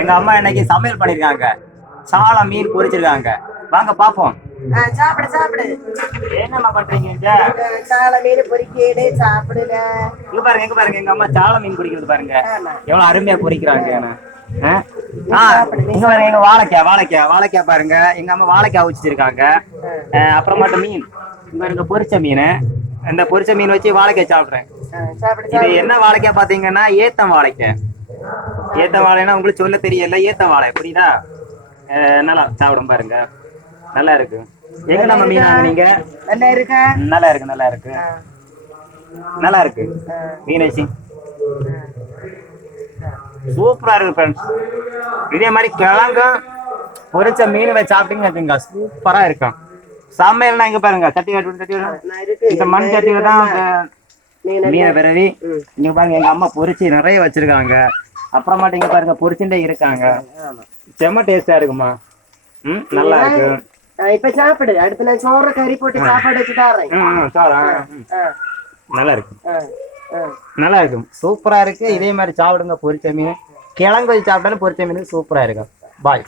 எங்க அம்மா இன்னைக்கு சமையல் பண்ணிருக்காங்க. சால மீன் பொரிச்சிருக்காங்க. வாங்க பாப்போம் சாப்பிடு சாப்பிடு. என்னம்மா பண்றீங்க இங்க? சாலை மீன் பொறிக்கீடு சாப்பிடுல இங்க பாருங்க எங்க பாருங்க. எங்க அம்மா சால மீன் பொரிக்கிறது பாருங்க. எவ்வளவு அருமையா பொரிக்கிறாங்க இங்க பாருங்க எங்க வாழைக்காய் வாழைக்காய் வாழைக்காய் பாருங்க. எங்க அம்மா வாழைக்காய் வச்சிருக்காங்க அப்புறமாட்ட மீன். இங்க பாருங்க பொரிச்ச மீன். இந்த பொரிச்ச மீன் வச்சு வாழைக்காய் சாப்பிடுறேன். இது என்ன வாழைக்காய் பாத்தீங்கன்னா ஏத்தம் வாழைக்காய். ஏத்த வாழைன்னா உங்களுக்கு சொல்ல தெரியல. ஏத்த வாழை புரியுதா? நல்லா சாப்பிடும் பாருங்க. நல்லா இருக்கு. எங்க நம்ம மீன் வாங்குனீங்க? நல்லா இருக்கா? நல்லா இருக்கு நல்லா இருக்கு. நல்லா இருக்கு. மீனாட்சி. சூப்பரா இருக்கு ஃப்ரெண்ட்ஸ் இதே மாதிரி கிழங்கு பொரிச்ச மீன் வச்சு சாப்பிட்டீங்கன்னு வச்சுங்க சூப்பரா இருக்கும் சமையல்னா இங்க பாருங்க. கட்டி கட்டி. இருக்கு. இந்த மண் சட்டியில தான் மீன் பிறவி. இங்க பாருங்க எங்க அம்மா பொரிச்சு நிறைய வச்சிருக்காங்க. அப்புறமாட்டு இங்க பாருங்க பொரிச்சுட்டே இருக்காங்க. செம்ம டேஸ்டா இருக்குமா? ம் நல்லா இருக்கு. இப்ப சாப்பிடு. அடுத்து நான் சோறு கறி போட்டு சாப்பாடு வச்சு தரேன். நல்லா இருக்கு. நல்லா இருக்கும் சூப்பரா இருக்கு. இதே மாதிரி சாப்பிடுங்க பொரிச்ச மீன். கிழங்கு வச்சு சாப்பிட்டாலும் பொரிச்ச மீன் சூப்பரா இருக்கும். பாய்